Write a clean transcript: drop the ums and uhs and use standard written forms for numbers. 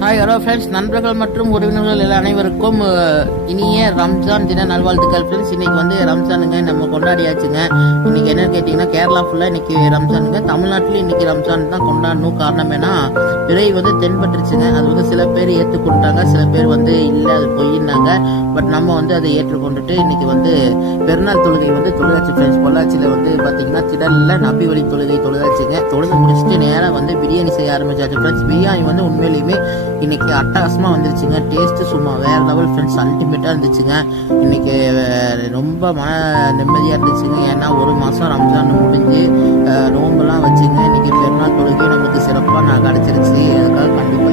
Hi hello friends, நண்பர்கள் மற்றும் உறவினர்கள் அனைவருக்கும் இனிய ரம்ஜான் தின நல்வாழ்த்துக்கள் ஃப்ரெண்ட்ஸ். இன்னைக்கு வந்து ரம்ஜானுங்க, நம்ம கொண்டாடியாச்சுங்க. இன்னைக்கு என்னன்னு கேட்டிங்கன்னா, கேரளா ஃபுல்லாக இன்னைக்கு ரம்ஜானுங்க. தமிழ்நாட்டிலும் இன்னைக்கு ரம்ஜான் தான் கொண்டாடணும். காரணம் ஏன்னா பிறை வந்து தென்பட்டுருச்சுங்க. அது வந்து சில பேர் ஏற்றுக்கொண்டாங்க, சில பேர் வந்து இல்லை அது பொய்யினாங்க. பட் நம்ம வந்து அதை ஏற்றுக்கொண்டுட்டு இன்னைக்கு வந்து பெருநாள் தொழுகை வந்து தொழுதாச்சு ஃப்ரெண்ட்ஸ். பொள்ளாச்சியில் வந்து பார்த்தீங்கன்னா திடலில் நபி வழி தொழுகை தொழுதாச்சுங்க. தொழுது முடிச்சுட்டு நேராக வந்து பிரியாணி செய்ய ஆரம்பிச்சாச்சு ஃப்ரெண்ட்ஸ். பிரியாணி வந்து உண்மையிலுமே இன்னைக்கு அட்டகாசமா வந்துருச்சுங்க. டேஸ்ட் சும்மா வேற லெவல் ஃப்ரெண்ட்ஸ், அல்டிமேட்டா இருந்துச்சுங்க. இன்னைக்கு ரொம்ப மன நிம்மதியா இருந்துச்சுங்க. ஏன்னா ஒரு மாசம் ரம்ஜான் முடிஞ்சு நோம்பெல்லாம் வச்சுங்க. இன்னைக்கு பெருநாள் தொழுகை நமக்கு சிறப்பா நான் கிடைச்சிருச்சு. அதுக்காக கண்டிப்பா